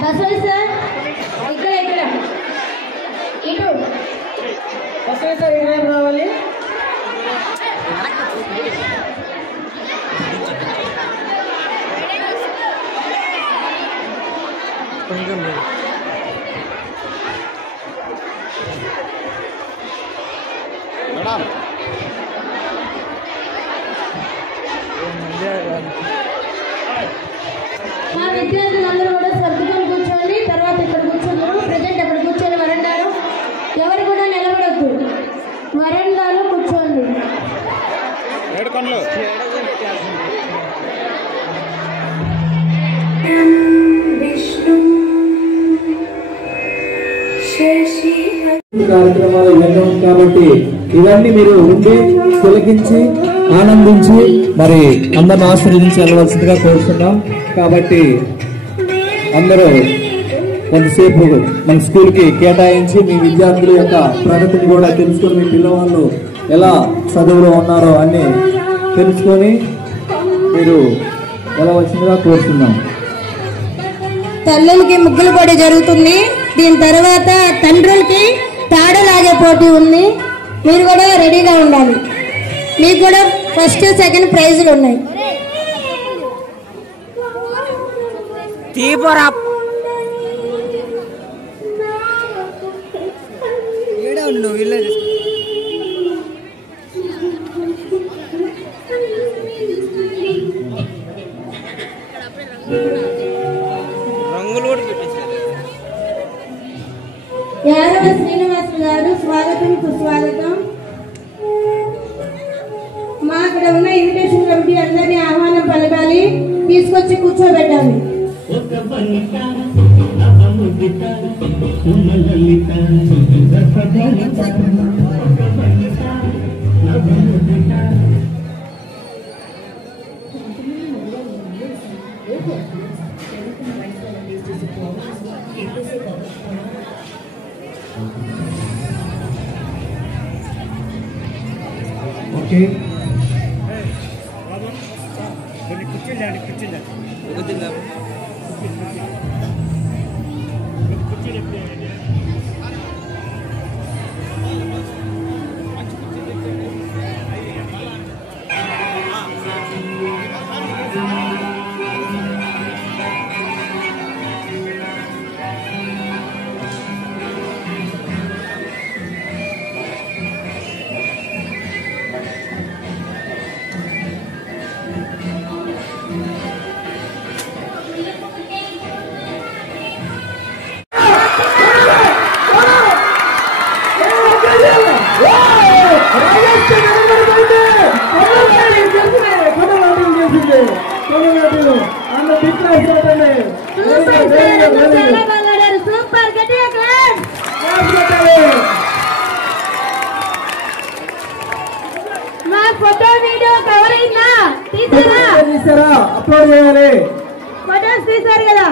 Basavaiah sir ఇక్కడ ఇక్కడ ఇటు బసవయ్య సార్ ఇక్కడ రావాలి. మా విద్యార్థులందరూ కూడా సర్దుకొని కూర్చోండి. తర్వాత ఇక్కడ కూర్చున్నారు, ప్రజెంట్ అక్కడ కూర్చొని వరండాలో ఎవరు కూడా నిలబడద్దు, వరండాలో కూర్చోండి. కార్యక్రమాలు ఇవన్నీ ఉంది కాబట్టి ఇవన్నీ మీరు ఉండి తిలకించి ఆనందించి మరి అందరిని ఆశీర్వదించి వెళ్ళవలసిందిగా కోరుతున్నాం. కాబట్టి అందరూ కొంతసేపు మన స్కూల్కి కేటాయించి మీ విద్యార్థుల యొక్క ప్రగతిని కూడా తెలుసుకొని మీ పిల్లవాళ్ళు ఎలా చదువులో ఉన్నారో అన్ని తెలుసుకొని మీరు వెళ్ళవలసిందిగా కోరుతున్నాం. తల్లులకి ముగ్గులు పోటీ జరుగుతుంది. దీని తర్వాత తండ్రులకి తాడలాగే పోటీ ఉంది. మీరు కూడా రెడీగా ఉండాలి. మీకు కూడా ఫస్ట్ సెకండ్ ప్రైజులు ఉన్నాయి. యాదవ శ్రీనివాస్ గారు స్వాగతం సుస్వాగతం. మా అక్కడ ఉన్న ఇన్విటేషన్ కమిటీ అందరినీ ఆహ్వానం పలకాలి, తీసుకొచ్చి కూర్చోబెట్టాలి. ఓకే, మా ఫోటో వీడియో కవర్ అయిందా? తీసారా? అప్లోడ్ చేయాలి. ఫోటోస్ తీసారు కదా?